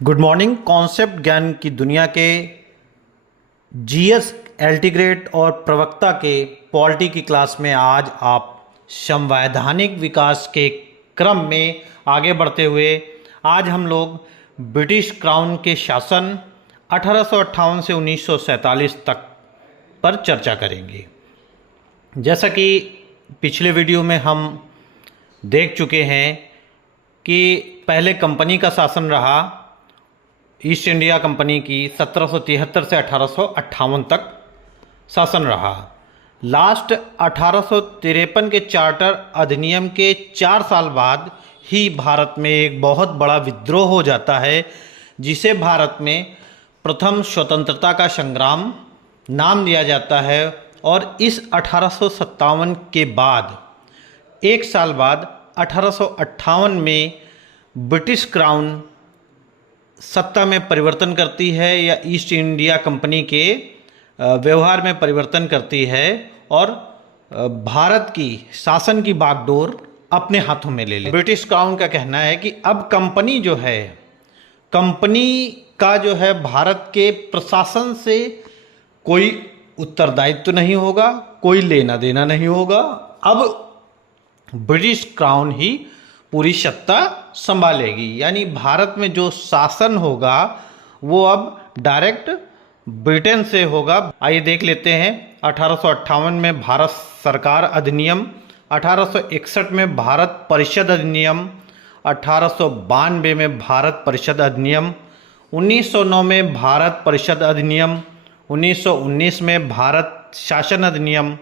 Good morning. Concept ज्ञान की दुनिया के जीएस एल्टीग्रेड और प्रवक्ता के पॉलिटी की क्लास में आज आप संवैधानिक विकास के क्रम में आगे बढ़ते हुए आज हम लोग ब्रिटिश क्राउन के शासन 1858 से 1947 तक पर चर्चा करेंगे। जैसा कि पिछले वीडियो में हम देख चुके हैं कि पहले कंपनी का शासन रहा, ईस्ट इंडिया कंपनी की 1773 से 1858 तक शासन रहा। लास्ट 1853 के चार्टर अधिनियम के 4 साल बाद ही भारत में एक बहुत बड़ा विद्रोह हो जाता है, जिसे भारत में प्रथम स्वतंत्रता का संग्राम नाम दिया जाता है। और इस 1857 के बाद 1 साल बाद 1858 में ब्रिटिश क्राउन सत्ता में परिवर्तन करती है या ईस्ट इंडिया कंपनी के व्यवहार में परिवर्तन करती है और भारत की शासन की बागडोर अपने हाथों में ले ली। ब्रिटिश क्राउन का कहना है कि अब कंपनी जो है, कंपनी का जो है भारत के प्रशासन से कोई उत्तरदायित्व नहीं होगा, कोई लेना देना नहीं होगा। अब ब्रिटिश क्राउन ही पूरी सत्ता संभालेगी, यानी भारत में जो शासन होगा वो अब डायरेक्ट ब्रिटेन से होगा। आइए देख लेते हैं। 1858 में भारत सरकार अधिनियम, 1861 में भारत परिषद अधिनियम, 1892 में भारत परिषद अधिनियम, 1909 में भारत परिषद अधिनियम, 1919 में भारत शासन अधिनियम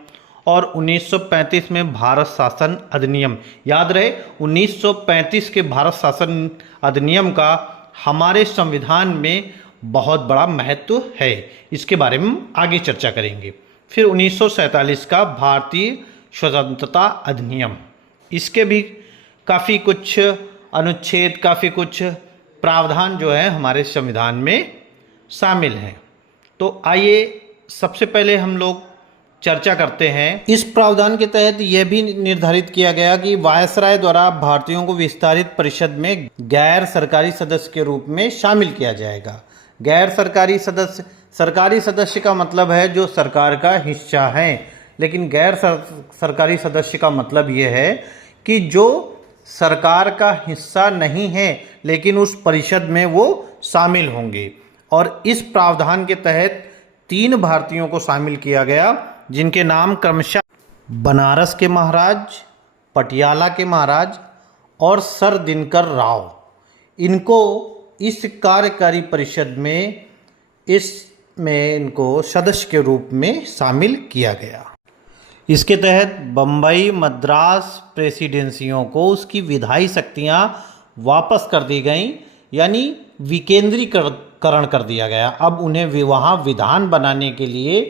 और 1935 में भारत शासन अधिनियम। याद रहे, 1935 के भारत शासन अधिनियम का हमारे संविधान में बहुत बड़ा महत्व है। इसके बारे में हम आगे चर्चा करेंगे। फिर 1947 का भारतीय स्वतंत्रता अधिनियम, इसके भी काफ़ी कुछ अनुच्छेद, काफ़ी कुछ प्रावधान जो है हमारे संविधान में शामिल हैं। तो आइए सबसे पहले हम लोग चर्चा करते हैं। इस प्रावधान के तहत यह भी निर्धारित किया गया कि वायसराय द्वारा भारतीयों को विस्तारित परिषद में गैर सरकारी सदस्य के रूप में शामिल किया जाएगा। गैर सरकारी सदस्य, सरकारी सदस्य का मतलब है जो सरकार का हिस्सा है, लेकिन गैर सरकारी सदस्य का मतलब यह है कि जो सरकार का हिस्सा नहीं है लेकिन उस परिषद में वो शामिल होंगे। और इस प्रावधान के तहत 3 भारतीयों को शामिल किया गया, जिनके नाम क्रमशः बनारस के महाराज, पटियाला के महाराज और सर दिनकर राव। इनको इस कार्यकारी परिषद में इनको सदस्य के रूप में शामिल किया गया। इसके तहत बम्बई मद्रास प्रेसिडेंसियों को उसकी विधायी शक्तियां वापस कर दी गईं, यानी विकेंद्रीकरण कर दिया गया। अब उन्हें वहाँ विधान बनाने के लिए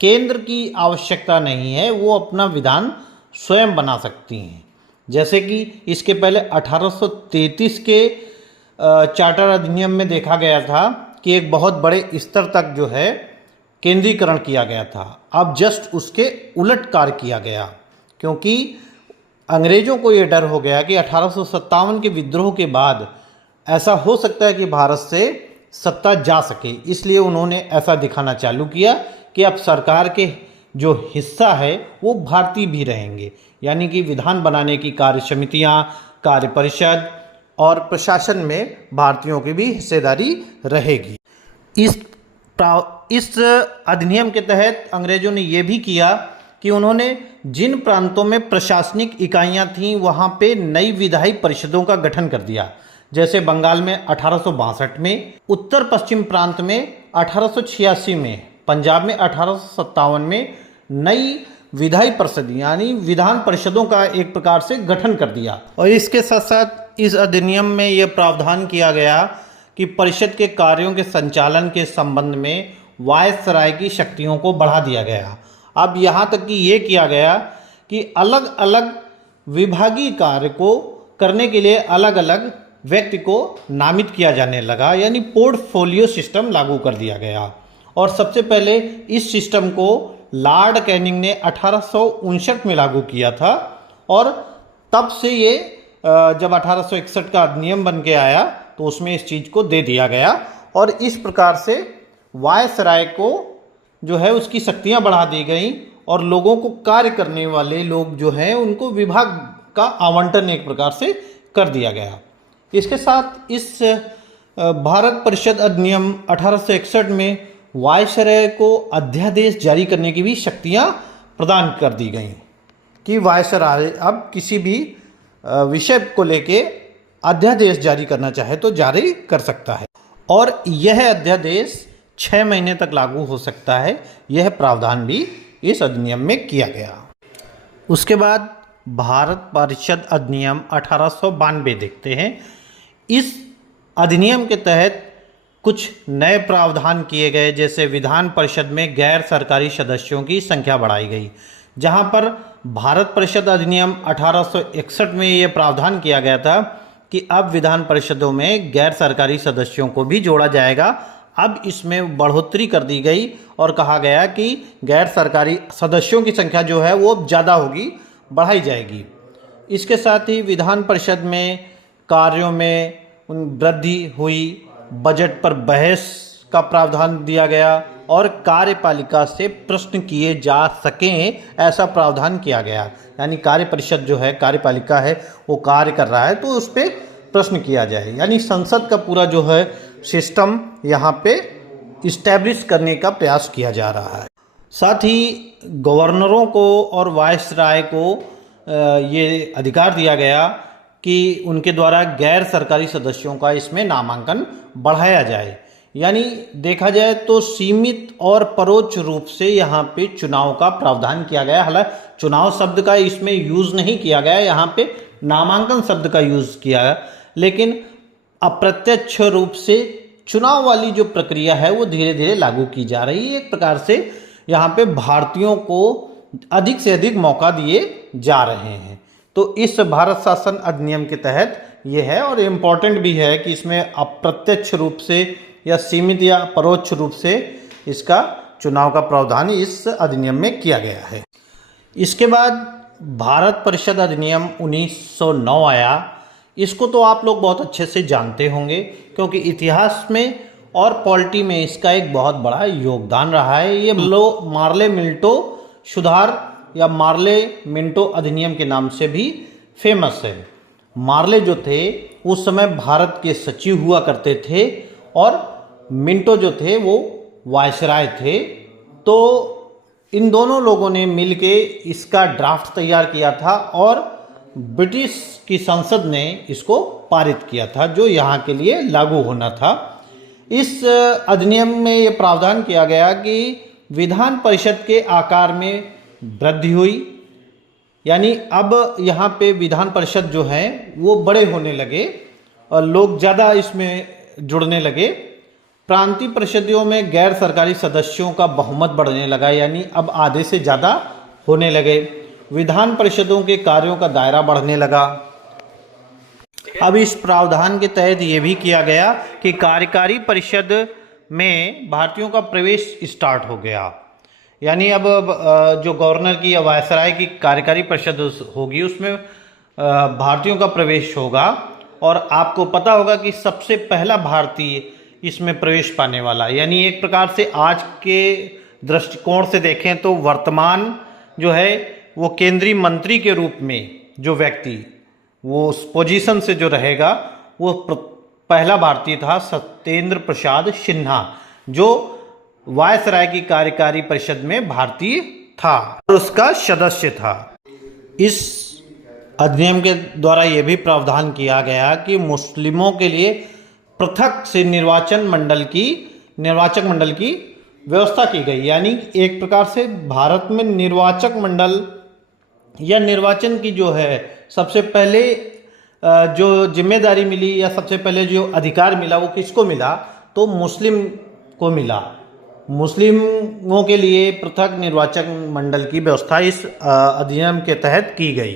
केंद्र की आवश्यकता नहीं है, वो अपना विधान स्वयं बना सकती हैं। जैसे कि इसके पहले 1833 के चार्टर अधिनियम में देखा गया था कि एक बहुत बड़े स्तर तक जो है केंद्रीकरण किया गया था। अब जस्ट उसके उलट कार्य किया गया, क्योंकि अंग्रेज़ों को ये डर हो गया कि 1857 के विद्रोह के बाद ऐसा हो सकता है कि भारत से सत्ता जा सके। इसलिए उन्होंने ऐसा दिखाना चालू किया कि अब सरकार के जो हिस्सा है वो भारतीय भी रहेंगे, यानी कि विधान बनाने की कार्य समितियाँ, कार्य परिषद और प्रशासन में भारतीयों की भी हिस्सेदारी रहेगी। इस अधिनियम के तहत अंग्रेज़ों ने ये भी किया कि उन्होंने जिन प्रांतों में प्रशासनिक इकाइयाँ थीं वहाँ पे नई विधायी परिषदों का गठन कर दिया। जैसे बंगाल में 1862 में, उत्तर पश्चिम प्रांत में 1886 में, पंजाब में 1857 में नई विधायी परिषद यानी विधान परिषदों का एक प्रकार से गठन कर दिया। और इसके साथ साथ इस अधिनियम में यह प्रावधान किया गया कि परिषद के कार्यों के संचालन के संबंध में वायसराय की शक्तियों को बढ़ा दिया गया। अब यहाँ तक कि ये किया गया कि अलग अलग विभागीय कार्य को करने के लिए अलग अलग व्यक्ति को नामित किया जाने लगा, यानी पोर्टफोलियो सिस्टम लागू कर दिया गया। और सबसे पहले इस सिस्टम को लॉर्ड कैनिंग ने 1859 में लागू किया था और तब से ये जब 1861 का अधिनियम बन के आया तो उसमें इस चीज़ को दे दिया गया और इस प्रकार से वायसराय को जो है उसकी शक्तियां बढ़ा दी गई और लोगों को कार्य करने वाले लोग जो हैं उनको विभाग का आवंटन एक प्रकार से कर दिया गया। इसके साथ इस भारत परिषद अधिनियम 1861 में वायसराय को अध्यादेश जारी करने की भी शक्तियां प्रदान कर दी गई कि वायसराय अब किसी भी विषय को लेके अध्यादेश जारी करना चाहे तो जारी कर सकता है और यह अध्यादेश 6 महीने तक लागू हो सकता है। यह प्रावधान भी इस अधिनियम में किया गया। उसके बाद भारत परिषद अधिनियम 1892 देखते हैं। इस अधिनियम के तहत कुछ नए प्रावधान किए गए, जैसे विधान परिषद में गैर सरकारी सदस्यों की संख्या बढ़ाई गई। जहां पर भारत परिषद अधिनियम 1861 में ये प्रावधान किया गया था कि अब विधान परिषदों में गैर सरकारी सदस्यों को भी जोड़ा जाएगा। अब इसमें बढ़ोतरी कर दी गई और कहा गया कि गैर सरकारी सदस्यों की संख्या जो है वो ज़्यादा होगी, बढ़ाई जाएगी। इसके साथ ही विधान परिषद में कार्यों में वृद्धि हुई, बजट पर बहस का प्रावधान दिया गया और कार्यपालिका से प्रश्न किए जा सकें ऐसा प्रावधान किया गया। यानी कार्य परिषद जो है, कार्यपालिका है, वो कार्य कर रहा है तो उस पर प्रश्न किया जाए। यानी संसद का पूरा जो है सिस्टम यहाँ पे इस्टेब्लिश करने का प्रयास किया जा रहा है। साथ ही गवर्नरों को और वायसराय को ये अधिकार दिया गया कि उनके द्वारा गैर सरकारी सदस्यों का इसमें नामांकन बढ़ाया जाए। यानी देखा जाए तो सीमित और परोक्ष रूप से यहाँ पे चुनाव का प्रावधान किया गया। हालांकि चुनाव शब्द का इसमें यूज़ नहीं किया गया, यहाँ पे नामांकन शब्द का यूज़ किया गया, लेकिन अप्रत्यक्ष रूप से चुनाव वाली जो प्रक्रिया है वो धीरे धीरे लागू की जा रही है। एक प्रकार से यहाँ पे भारतीयों को अधिक से अधिक मौका दिए जा रहे हैं। तो इस भारत शासन अधिनियम के तहत ये है और इम्पॉर्टेंट भी है कि इसमें अप्रत्यक्ष रूप से या सीमित या परोक्ष रूप से इसका चुनाव का प्रावधान इस अधिनियम में किया गया है। इसके बाद भारत परिषद अधिनियम 1909 आया। इसको तो आप लोग बहुत अच्छे से जानते होंगे क्योंकि इतिहास में और पॉलिटी में इसका एक बहुत बड़ा योगदान रहा है। ये मार्ले मिंटो सुधार या मार्ले मिंटो अधिनियम के नाम से भी फेमस है। मार्ले जो थे उस समय भारत के सचिव हुआ करते थे और मिंटो जो थे वो वायसराय थे। तो इन दोनों लोगों ने मिलके इसका ड्राफ्ट तैयार किया था और ब्रिटिश की संसद ने इसको पारित किया था, जो यहाँ के लिए लागू होना था। इस अधिनियम में ये प्रावधान किया गया कि विधान परिषद के आकार में वृद्धि हुई। यानी अब यहाँ पे विधान परिषद जो है वो बड़े होने लगे और लोग ज़्यादा इसमें जुड़ने लगे। प्रांतीय परिषदों में गैर सरकारी सदस्यों का बहुमत बढ़ने लगा, यानी अब आधे से ज़्यादा होने लगे। विधान परिषदों के कार्यों का दायरा बढ़ने लगा। अब इस प्रावधान के तहत ये भी किया गया कि कार्यकारी परिषद में भारतीयों का प्रवेश स्टार्ट हो गया। यानी अब जो गवर्नर की या वायसराय की कार्यकारी परिषद होगी उसमें भारतीयों का प्रवेश होगा। और आपको पता होगा कि सबसे पहला भारतीय इसमें प्रवेश पाने वाला, यानी एक प्रकार से आज के दृष्टिकोण से देखें तो वर्तमान जो है वो केंद्रीय मंत्री के रूप में जो व्यक्ति वो उस पोजीशन से जो रहेगा वो पहला भारतीय था सत्येंद्र प्रसाद सिन्हा, जो वायसराय की कार्यकारी परिषद में भारतीय था और उसका सदस्य था। इस अधिनियम के द्वारा यह भी प्रावधान किया गया कि मुस्लिमों के लिए पृथक से निर्वाचक मंडल की व्यवस्था की गई। यानी एक प्रकार से भारत में निर्वाचक मंडल या निर्वाचन की जो है सबसे पहले जो जिम्मेदारी मिली या सबसे पहले जो अधिकार मिला वो किसको मिला, तो मुस्लिम को मिला। मुस्लिमों के लिए पृथक निर्वाचक मंडल की व्यवस्था इस अधिनियम के तहत की गई।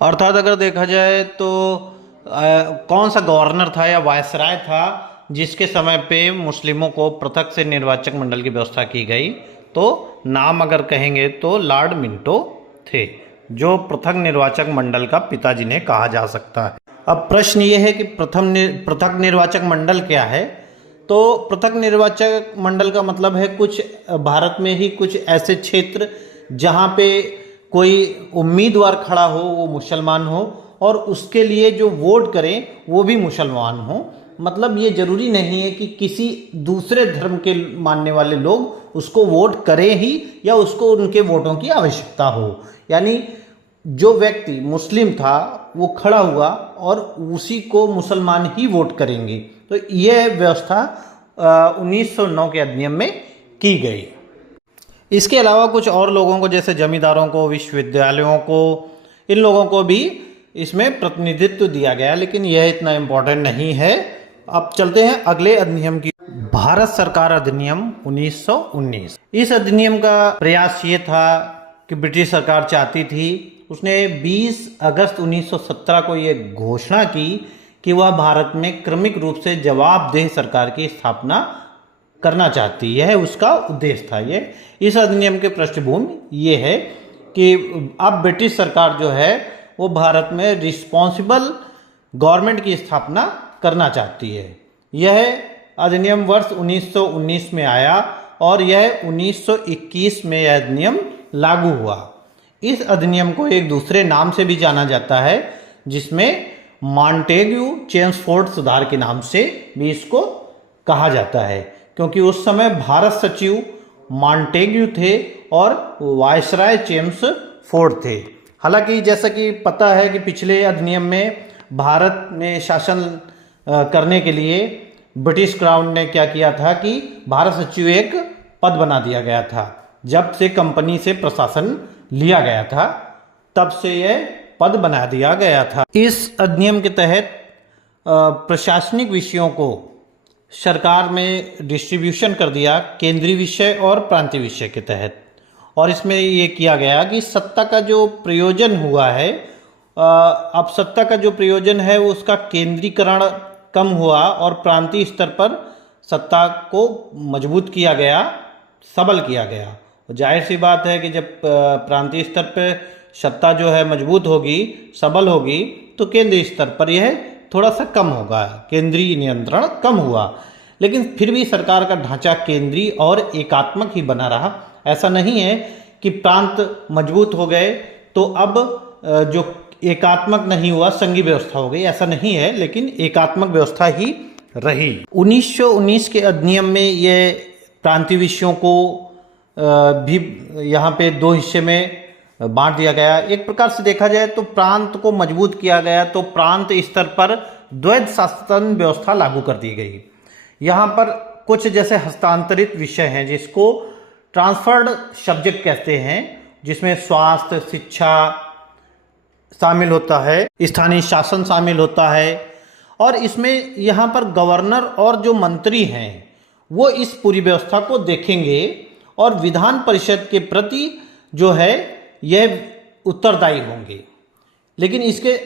अर्थात अगर देखा जाए तो कौन सा गवर्नर था या वायसराय था जिसके समय पे मुस्लिमों को पृथक से निर्वाचक मंडल की व्यवस्था की गई, तो नाम अगर कहेंगे तो लॉर्ड मिंटो थे, जो पृथक निर्वाचक मंडल का पिता जिन्हें कहा जा सकता है। अब प्रश्न ये है कि पृथक निर्वाचक मंडल क्या है। तो पृथक निर्वाचक मंडल का मतलब है कुछ भारत में ही कुछ ऐसे क्षेत्र जहाँ पे कोई उम्मीदवार खड़ा हो वो मुसलमान हो और उसके लिए जो वोट करें वो भी मुसलमान हो। मतलब ये जरूरी नहीं है कि किसी दूसरे धर्म के मानने वाले लोग उसको वोट करें ही या उसको उनके वोटों की आवश्यकता हो। यानी जो व्यक्ति मुस्लिम था वो खड़ा हुआ और उसी को मुसलमान ही वोट करेंगे। तो यह व्यवस्था 1909 के अधिनियम में की गई। इसके अलावा कुछ और लोगों को जैसे जमींदारों को, विश्वविद्यालयों को, इन लोगों को भी इसमें प्रतिनिधित्व दिया गया, लेकिन यह इतना इम्पोर्टेंट नहीं है। अब चलते हैं अगले अधिनियम की। भारत सरकार अधिनियम 1919। इस अधिनियम का प्रयास ये था कि ब्रिटिश सरकार चाहती थी, उसने 20 अगस्त 1917 को ये घोषणा की कि वह भारत में क्रमिक रूप से जवाबदेह सरकार की स्थापना करना चाहती है। उसका उद्देश्य था ये। इस अधिनियम के पृष्ठभूमि ये है कि अब ब्रिटिश सरकार जो है वो भारत में रिस्पॉन्सिबल गवर्नमेंट की स्थापना करना चाहती है। यह अधिनियम वर्ष 1919 में आया और यह 1921 में यह अधिनियम लागू हुआ। इस अधिनियम को एक दूसरे नाम से भी जाना जाता है, जिसमें मॉन्टेग्यू चेम्सफोर्ड सुधार के नाम से भी इसको कहा जाता है, क्योंकि उस समय भारत सचिव मॉन्टेग्यू थे और वायसराय चेम्सफोर्ड थे। हालांकि जैसा कि पता है कि पिछले अधिनियम में भारत में शासन करने के लिए ब्रिटिश क्राउन ने क्या किया था कि भारत सचिव एक पद बना दिया गया था। जब से कंपनी से प्रशासन लिया गया था तब से यह पद बना दिया गया था। इस अधिनियम के तहत प्रशासनिक विषयों को सरकार में डिस्ट्रीब्यूशन कर दिया केंद्रीय विषय और प्रांतीय विषय के तहत। और इसमें ये किया गया कि सत्ता का जो प्रयोजन हुआ है, अब सत्ता का जो प्रयोजन है वो उसका केंद्रीकरण कम हुआ और प्रांतीय स्तर पर सत्ता को मजबूत किया गया, सबल किया गया। जाहिर सी बात है कि जब प्रांतीय स्तर पर सत्ता जो है मजबूत होगी, सबल होगी, तो केंद्रीय स्तर पर यह थोड़ा सा कम होगा, केंद्रीय नियंत्रण कम हुआ। लेकिन फिर भी सरकार का ढांचा केंद्रीय और एकात्मक ही बना रहा। ऐसा नहीं है कि प्रांत मजबूत हो गए तो अब जो एकात्मक नहीं हुआ संघीय व्यवस्था हो गई, ऐसा नहीं है, लेकिन एकात्मक व्यवस्था ही रही। 1919 के अधिनियम में ये प्रांतीय विषयों को भी यहाँ पे दो हिस्से में बांट दिया गया। एक प्रकार से देखा जाए तो प्रांत को मजबूत किया गया, तो प्रांत स्तर पर द्वैध शासन व्यवस्था लागू कर दी गई। यहाँ पर कुछ जैसे हस्तांतरित विषय हैं जिसको ट्रांसफर्ड सब्जेक्ट कहते हैं, जिसमें स्वास्थ्य, शिक्षा शामिल होता है, स्थानीय शासन शामिल होता है। और इसमें यहाँ पर गवर्नर और जो मंत्री हैं वो इस पूरी व्यवस्था को देखेंगे और विधान परिषद के प्रति जो है यह उत्तरदायी होंगे। लेकिन इसके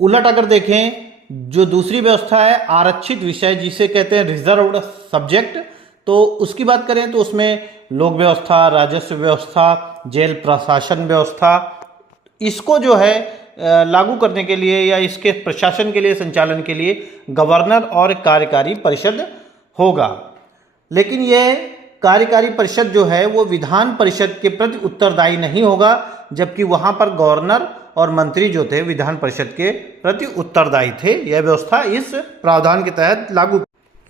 उलट अगर देखें, जो दूसरी व्यवस्था है आरक्षित विषय जिसे कहते हैं रिजर्व्ड सब्जेक्ट, तो उसकी बात करें तो उसमें लोक व्यवस्था, राजस्व व्यवस्था, जेल प्रशासन व्यवस्था, इसको जो है लागू करने के लिए या इसके प्रशासन के लिए, संचालन के लिए गवर्नर और कार्यकारी परिषद होगा। लेकिन यह कार्यकारी परिषद जो है वो विधान परिषद के प्रति उत्तरदायी नहीं होगा, जबकि वहां पर गवर्नर और मंत्री जो थे विधान परिषद के प्रति उत्तरदायी थे। यह व्यवस्था इस प्रावधान के तहत लागू,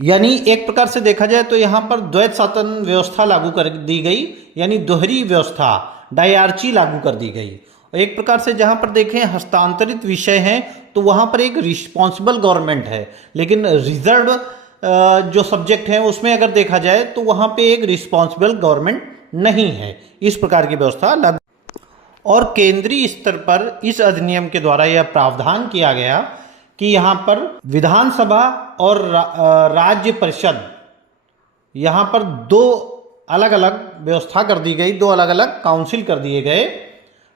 यानी एक प्रकार से देखा जाए तो यहाँ पर द्वैध शासन व्यवस्था लागू कर दी गई, यानी दोहरी व्यवस्था, डायआर्ची लागू कर दी गई। एक प्रकार से जहाँ पर देखें हस्तांतरित विषय हैं तो वहाँ पर एक रिस्पॉन्सिबल गवर्नमेंट है, लेकिन रिजर्व जो सब्जेक्ट हैं उसमें अगर देखा जाए तो वहाँ पे एक रिस्पॉन्सिबल गवर्नमेंट नहीं है। इस प्रकार की व्यवस्था लागू। और केंद्रीय स्तर पर इस अधिनियम के द्वारा यह प्रावधान किया गया कि यहाँ पर विधानसभा और राज्य परिषद, यहाँ पर दो अलग अलग व्यवस्था कर दी गई, दो अलग अलग काउंसिल कर दिए गए।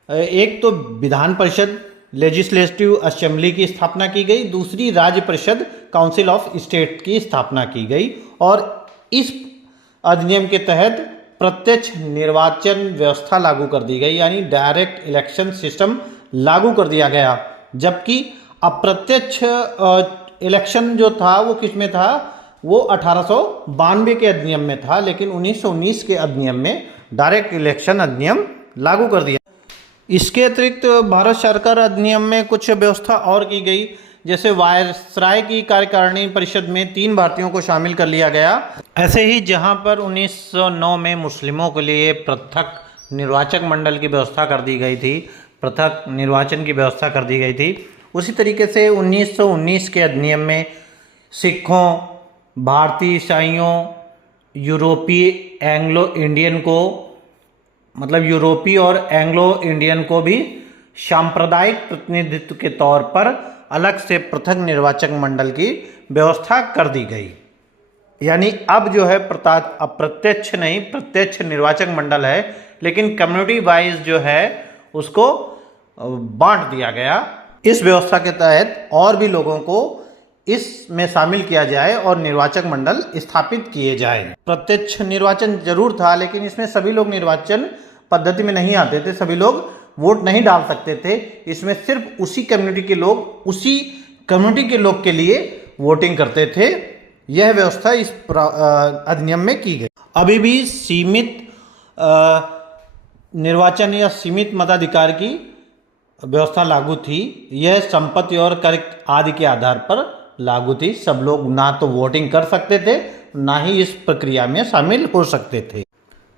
एक तो विधान परिषद लेजिस्लेटिव असेंबली की स्थापना की गई, दूसरी राज्य परिषद काउंसिल ऑफ स्टेट की स्थापना की गई। और इस अधिनियम के तहत प्रत्यक्ष निर्वाचन व्यवस्था लागू कर दी गई, यानी डायरेक्ट इलेक्शन सिस्टम लागू कर दिया गया। जबकि अप्रत्यक्ष इलेक्शन जो था वो किस में था, वो 1892 के अधिनियम में था, लेकिन 1919 के अधिनियम में डायरेक्ट इलेक्शन अधिनियम लागू कर दिया। इसके अतिरिक्त भारत सरकार अधिनियम में कुछ व्यवस्था और की गई, जैसे वायसराय की कार्यकारिणी परिषद में 3 भारतीयों को शामिल कर लिया गया। ऐसे ही जहां पर 1909 में मुस्लिमों के लिए पृथक निर्वाचक मंडल की व्यवस्था कर दी गई थी, पृथक निर्वाचन की व्यवस्था कर दी गई थी, उसी तरीके से 1919 के अधिनियम में सिखों, भारतीय ईसाइयों, यूरोपीय एंग्लो इंडियन को, मतलब यूरोपीय और एंग्लो इंडियन को भी सांप्रदायिक प्रतिनिधित्व के तौर पर अलग से पृथक निर्वाचक मंडल की व्यवस्था कर दी गई। यानी अब जो है अप्रत्यक्ष नहीं प्रत्यक्ष निर्वाचक मंडल है, लेकिन कम्युनिटी वाइज जो है उसको बांट दिया गया। इस व्यवस्था के तहत और भी लोगों को इसमें शामिल किया जाए और निर्वाचक मंडल स्थापित किए जाए। प्रत्यक्ष निर्वाचन जरूर था, लेकिन इसमें सभी लोग निर्वाचन पद्धति में नहीं आते थे, सभी लोग वोट नहीं डाल सकते थे। इसमें सिर्फ उसी कम्युनिटी के लोग के लिए वोटिंग करते थे। यह व्यवस्था इस अधिनियम में की गई। अभी भी सीमित निर्वाचन या सीमित मताधिकार की व्यवस्था लागू थी। यह संपत्ति और कर आदि के आधार पर लागू थी। सब लोग ना तो वोटिंग कर सकते थे, ना ही इस प्रक्रिया में शामिल हो सकते थे।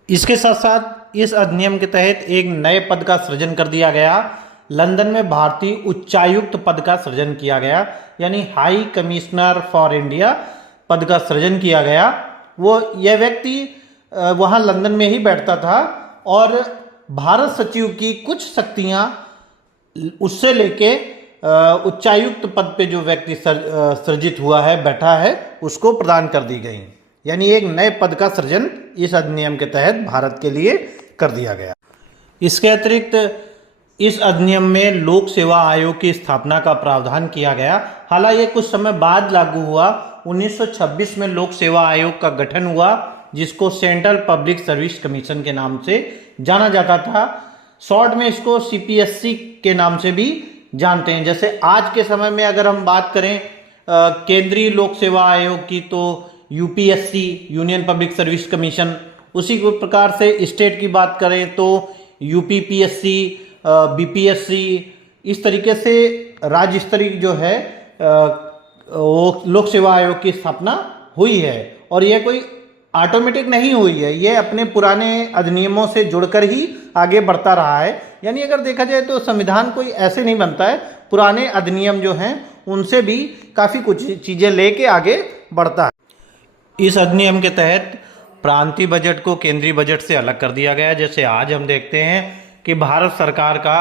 इसके साथ साथ इस अधिनियम के तहत एक नए पद का सृजन कर दिया गया। लंदन में भारतीय उच्चायुक्त पद का सृजन किया गया, यानी हाई कमिश्नर फॉर इंडिया पद का सृजन किया गया। यह व्यक्ति वहाँ लंदन में ही बैठता था और भारत सचिव की कुछ शक्तियाँ उससे लेके उच्चायुक्त पद पे जो व्यक्ति सृजित हुआ है, बैठा है, उसको प्रदान कर दी गई। यानी एक नए पद का सृजन इस अधिनियम के तहत भारत के लिए कर दिया गया। इसके अतिरिक्त इस अधिनियम में लोक सेवा आयोग की स्थापना का प्रावधान किया गया। हालांकि ये कुछ समय बाद लागू हुआ। 1926 में लोक सेवा आयोग का गठन हुआ, जिसको सेंट्रल पब्लिक सर्विस कमीशन के नाम से जाना जाता था। शॉर्ट में इसको CPSC के नाम से भी जानते हैं। जैसे आज के समय में अगर हम बात करें केंद्रीय लोक सेवा आयोग की, तो UPSC union public service commission, उसी प्रकार से स्टेट की बात करें तो UPPSC, BPSC, इस तरीके से राज्य स्तरीय जो है वो लोक सेवा आयोग की स्थापना हुई है। और यह कोई ऑटोमेटिक नहीं हुई है, ये अपने पुराने अधिनियमों से जुड़कर ही आगे बढ़ता रहा है। यानी अगर देखा जाए तो संविधान कोई ऐसे नहीं बनता है, पुराने अधिनियम जो हैं उनसे भी काफ़ी कुछ चीज़ें लेके आगे बढ़ता है। इस अधिनियम के तहत प्रांतीय बजट को केंद्रीय बजट से अलग कर दिया गया। जैसे आज हम देखते हैं कि भारत सरकार का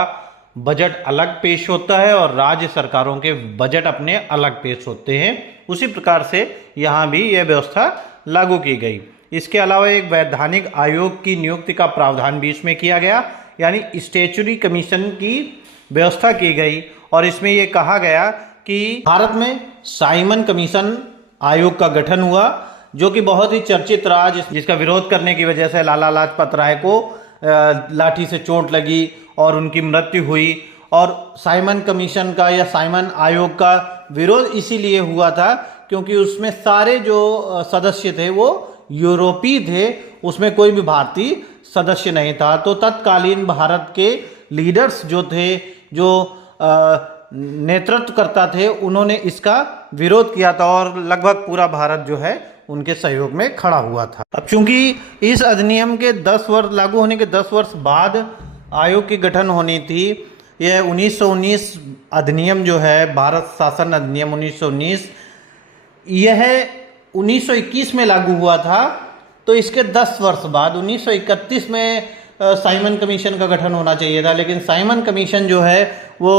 बजट अलग पेश होता है और राज्य सरकारों के बजट अपने अलग पेश होते हैं, उसी प्रकार से यहाँ भी यह व्यवस्था लागू की गई। इसके अलावा एक वैधानिक आयोग की नियुक्ति का प्रावधान भी इसमें किया गया, यानी स्टैच्यूटरी कमीशन की व्यवस्था की गई। और इसमें यह कहा गया कि भारत में साइमन कमीशन आयोग का गठन हुआ, जो कि बहुत ही चर्चित रहा, जिसका विरोध करने की वजह से लाला लाजपत राय को लाठी से चोट लगी और उनकी मृत्यु हुई। और साइमन कमीशन का या साइमन आयोग का विरोध इसीलिए हुआ था क्योंकि उसमें सारे जो सदस्य थे वो यूरोपीय थे, उसमें कोई भी भारतीय सदस्य नहीं था। तो तत्कालीन भारत के लीडर्स जो थे, जो नेतृत्व करता थे, उन्होंने इसका विरोध किया था और लगभग पूरा भारत जो है उनके सहयोग में खड़ा हुआ था। अब चूंकि इस अधिनियम के 10 वर्ष लागू होने के 10 वर्ष बाद आयोग की गठन होनी थी, यह 1919 अधिनियम जो है, भारत शासन अधिनियम 1919, यह 1921 में लागू हुआ था। तो इसके 10 वर्ष बाद 1931 में साइमन कमीशन का गठन होना चाहिए था, लेकिन साइमन कमीशन जो है वो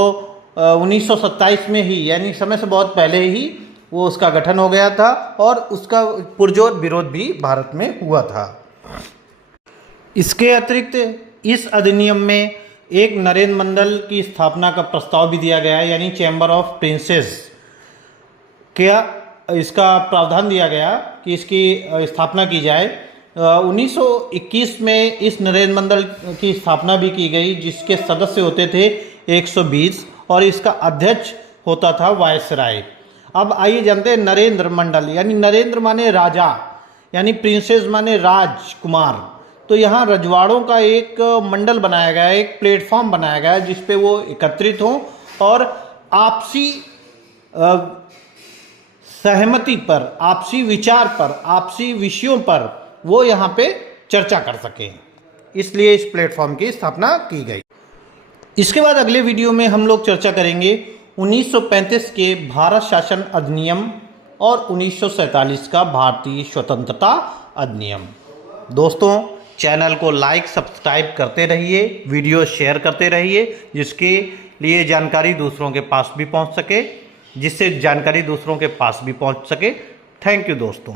1927 में ही, यानी समय से बहुत पहले ही वो उसका गठन हो गया था और उसका पुरजोर विरोध भी भारत में हुआ था। इसके अतिरिक्त इस अधिनियम में एक नरेंद्र मंडल की स्थापना का प्रस्ताव भी दिया गया है, यानी चैम्बर ऑफ प्रिंसेस क्या इसका प्रावधान दिया गया कि इसकी स्थापना की जाए। 1921 में इस नरेंद्र मंडल की स्थापना भी की गई, जिसके सदस्य होते थे 120 और इसका अध्यक्ष होता था वायसराय। अब आइए जानते हैं नरेंद्र मंडल, यानी नरेंद्र माने राजा, यानी प्रिंसेस माने राजकुमार। तो यहाँ रजवाड़ों का एक मंडल बनाया गया है, एक प्लेटफॉर्म बनाया गया है जिसपे वो एकत्रित हों और आपसी सहमति पर, आपसी विचार पर, आपसी विषयों पर वो यहाँ पे चर्चा कर सकें, इसलिए इस प्लेटफॉर्म की स्थापना की गई। इसके बाद अगले वीडियो में हम लोग चर्चा करेंगे 1935 के भारत शासन अधिनियम और 1947 का भारतीय स्वतंत्रता अधिनियम। दोस्तों, चैनल को लाइक सब्सक्राइब करते रहिए, वीडियो शेयर करते रहिए, जिसके लिए जानकारी दूसरों के पास भी पहुंच सके, जिससे जानकारी दूसरों के पास भी पहुंच सके। थैंक यू दोस्तों।